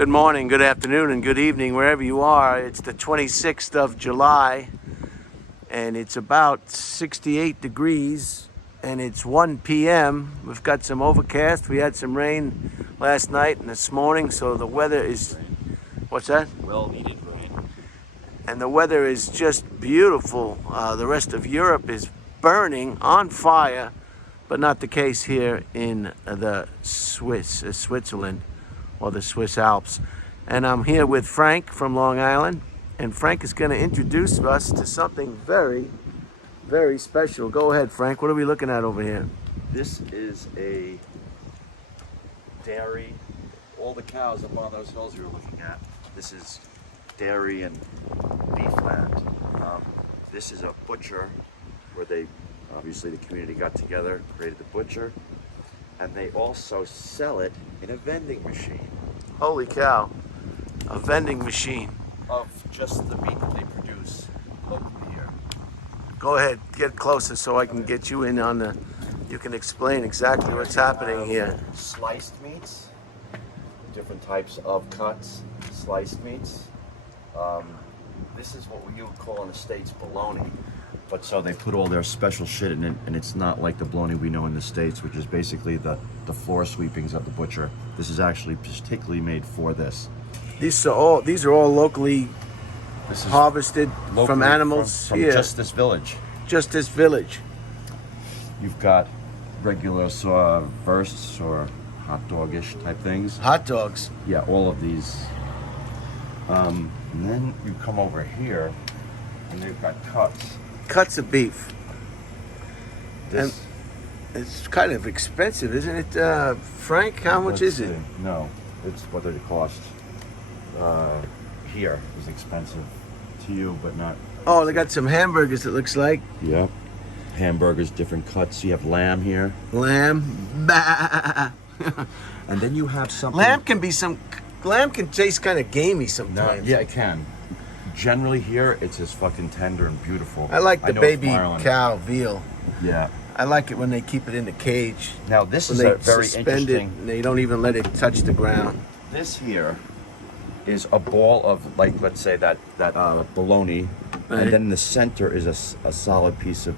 Good morning, good afternoon, and good evening, wherever you are. It's the 26th of July, and it's about 68 degrees, and it's 1 p.m. We've got some overcast. We had some rain last night and this morning, so the weather is... What's that? Well-needed rain. And the weather is just beautiful. The rest of Europe is burning, on fire, but not the case here in the Switzerland, or the Swiss Alps. And I'm here with Frank from Long Island, and Frank is going to introduce us to something very, very special. Go ahead, Frank. What are we looking at over here? This is a dairy. All the cows up on those hills you're looking at. This is dairy and beef land. This is a butcher where obviously the community got together, created the butcher, and they also sell it in a vending machine. Holy cow. A vending machine. Of just the meat that they produce locally here. Go ahead, get closer so I can get you in on the... You can explain exactly what's happening here. Sliced meats, different types of cuts, sliced meats. This is what you would call in the States bologna. But so they put all their special shit in it, and it's not like the bologna we know in the States, which is basically the floor sweepings of the butcher. This is actually particularly made for this. These are all locally harvested from animals from here. just this village. Just this village. You've got regular wursts or hot dog-ish type things. Hot dogs. Yeah, all of these. And then you come over here, and they've got cuts. Cuts of beef. This, and it's kind of expensive, isn't it, Frank? How much is it? No, it's what they cost. Here is expensive to you, but not. Oh, they got some hamburgers, it looks like. Yep. Hamburgers, different cuts. You have lamb here. Lamb. Bah. And then you have something. Lamb can taste kind of gamey sometimes. No, yeah, it can. Generally here, it's just fucking tender and beautiful. I like the baby cow veal. Yeah. I like it when they keep it in the cage. Now this when is they a very suspend interesting. It and they don't even let it touch the ground. This here is a ball of, like, let's say that bologna, right. And then in the center is a solid piece of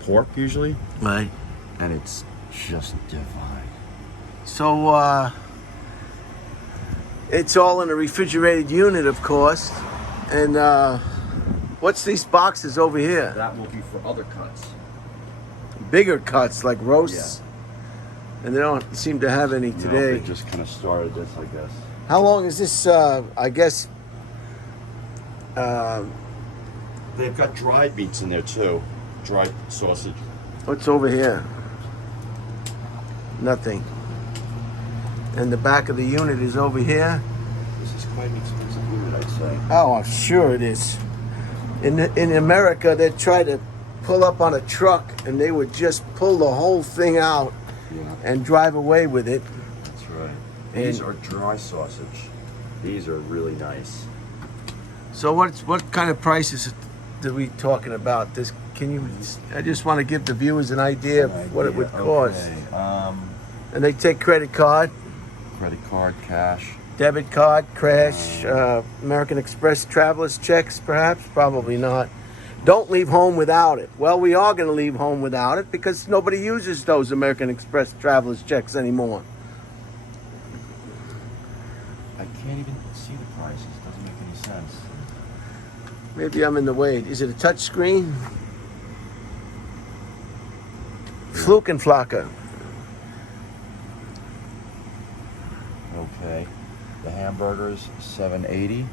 pork usually, right? And it's just divine. So it's all in a refrigerated unit, of course. And what's these boxes over here? That will be for other cuts. Bigger cuts, like roasts. Yeah. And they don't seem to have any today. No, they just kind of started this, I guess. How long is this, I guess... They've got dried meats in there too. Dried sausage. What's over here? Nothing. And the back of the unit is over here. This is quite an expensive unit, I'd say. Oh, I'm sure it is. In America, they'd try to pull up on a truck and they would just pull the whole thing out and drive away with it. That's right. These are dry sausage. These are really nice. So what kind of prices are we talking about? This I just want to give the viewers an idea of what it would cost. Okay. And they take credit card, cash, debit card, cash, American Express traveler's checks, perhaps, probably not. Don't leave home without it. Well, we are going to leave home without it because nobody uses those American Express traveler's checks anymore. I can't even see the prices. Doesn't make any sense. Maybe I'm in the way. Is it a touch screen? Flukenflacker. Okay. The hamburgers, $7.80.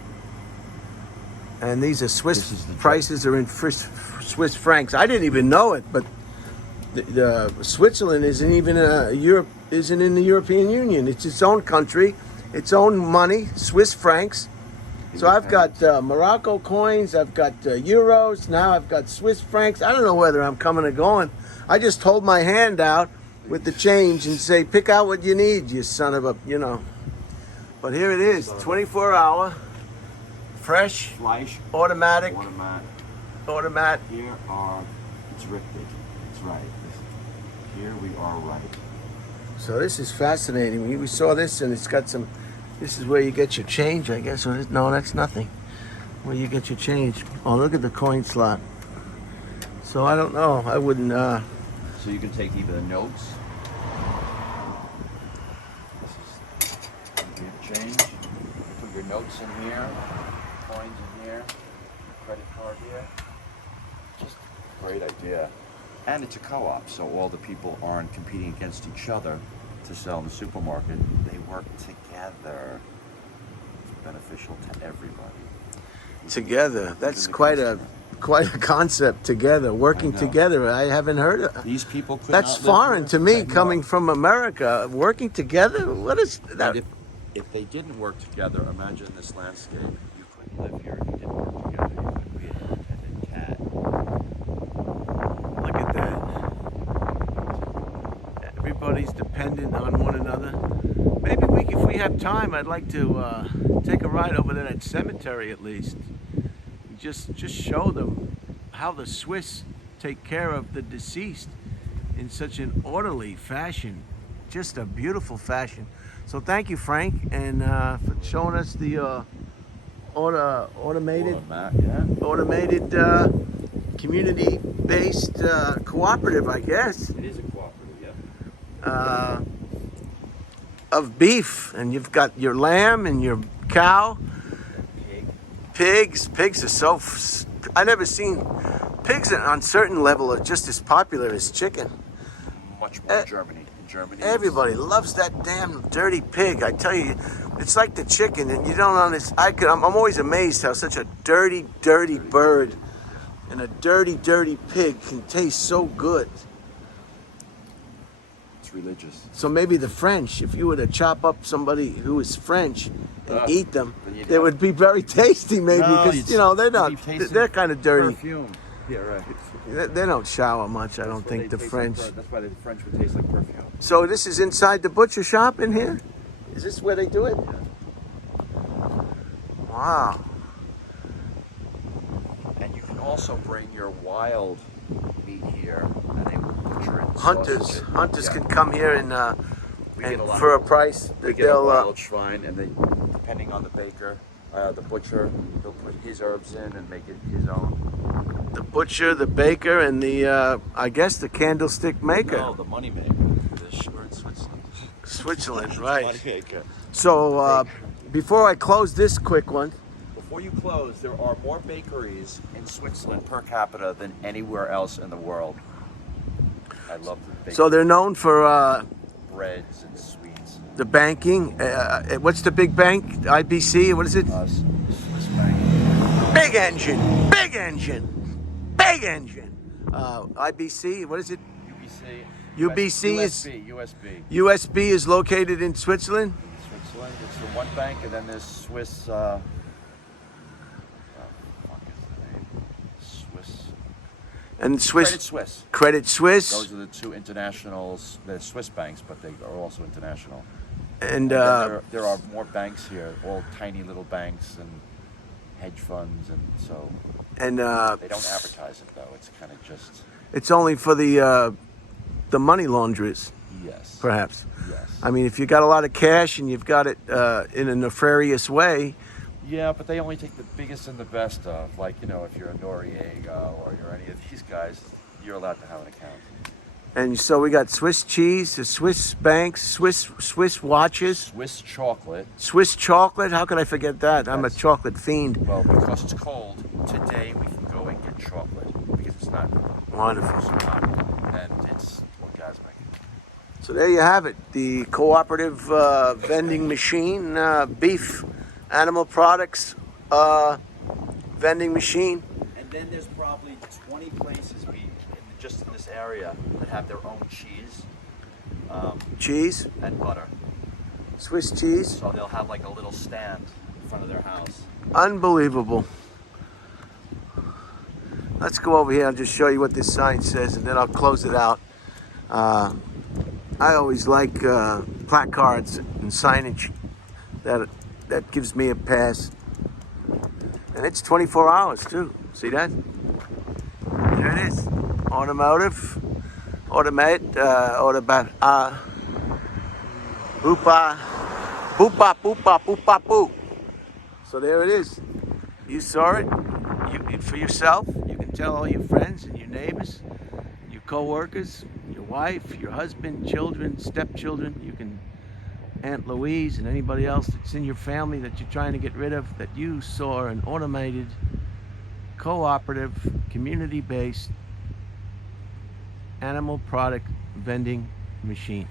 And these are Swiss prices are in Swiss francs. I didn't even know it, but Switzerland isn't even isn't in the European Union. It's its own country, its own money, Swiss francs. So I've got Morocco coins, I've got euros, now I've got Swiss francs. I don't know whether I'm coming or going. I just hold my hand out with the change and say, pick out what you need, you son of a, But here it is, 24-hour, fresh, automatic. Here are, it's ripped. It's right. Here we are right. So this is fascinating. We saw this, and it's got some This is where you get your change, I guess. No, that's nothing. Where you get your change. Oh, look at the coin slot. So I don't know. I wouldn't. So you can take either the notes. This is your change. Put your notes in here, coins in here, credit card here. Just a great idea. And it's a co-op, so all the people aren't competing against each other to sell in the supermarket. They work together. It's beneficial to everybody. Together. That's quite a concept. Together, working together. I haven't heard of. These people could That's not live foreign here to me, anymore. coming from America. Working together. What is that? And if they didn't work together, imagine this landscape. You couldn't live here if you didn't work together. You could be an independent cat. Look at that. Everybody's dependent on one another. Maybe if we have time, I'd like to take a ride over to that cemetery at least. Just show them how the Swiss take care of the deceased in such an orderly fashion. Just a beautiful fashion. So thank you, Frank, and for showing us the automated community-based cooperative, I guess. It is a cooperative, yeah. Of beef, and you've got your lamb and your cow. Pigs are so. I never seen pigs on certain level are just as popular as chicken. Much more in Germany. In Germany, Everybody loves that damn dirty pig. I tell you, it's like the chicken, and you don't understand. I'm always amazed how such a dirty bird and a dirty pig can taste so good. It's religious. So maybe the French, if you were to chop up somebody who is French and eat them, they would be very tasty, maybe, because they're not. They're kind of dirty. Perfume. Yeah, right. They don't shower much, I don't think, the French. That's why the French would taste like perfume. So this is inside the butcher shop in here? Is this where they do it? Wow. And you can also bring your wild meat here, and they will butcher it. Hunters can come here and for a price. We get a wild swine, and then depending on the baker, the butcher, he'll put his herbs in and make it his own. The butcher, the baker, and the I guess the candlestick maker. No, the money maker. We're in Switzerland. Switzerland, right? Money maker. So before I close this quick one. Before you close, there are more bakeries in Switzerland per capita than anywhere else in the world. I love the bakery. So they're known for breads and sweets. the banking. What's the big bank? IBC. What is it? Swiss Bank. Big engine. Big engine. Big engine. IBC. What is it? UBC is USB is located in Switzerland. Switzerland. It's the one bank, and then there's Swiss. What is the name? Swiss. And Swiss. Credit Suisse. Credit Suisse. Those are the two internationals. They're Swiss banks, but they are also international. And there are more banks here, all tiny little banks and hedge funds, and so. And they don't advertise it though. It's kind of just. It's only for the money launderers. Yes. Perhaps. Yes. I mean, if you got a lot of cash and you've got it in a nefarious way. Yeah, but they only take the biggest and the best of. Like, if you're a Noriega or you're any of these guys, you're allowed to have an account. And so we got Swiss cheese, the Swiss banks, Swiss watches, Swiss chocolate. Swiss chocolate. How could I forget that? I'm a chocolate fiend. Well, because it's cold, today we can go and get chocolate because it's not Wonderful. so hot, and it's orgasmic. So there you have it, the cooperative vending machine, beef, animal products vending machine. And then there's probably 20 places just in this area that have their own cheese. Cheese. And butter. Swiss cheese. So they'll have like a little stand in front of their house. Unbelievable. Let's go over here. I'll just show you what this sign says, and then I'll close it out. I always like placards and signage. That gives me a pass. And it's 24 hours too. See that? There it is. Automotive. Upa. Boop bop, boop bop, boop bop, boop. So there it is. You saw it. You for yourself. You can tell all your friends and your neighbors, your co-workers, your wife, your husband, children, stepchildren. You can Aunt Louise and anybody else that's in your family that you're trying to get rid of, that you saw an automated, cooperative, community-based animal product vending machine.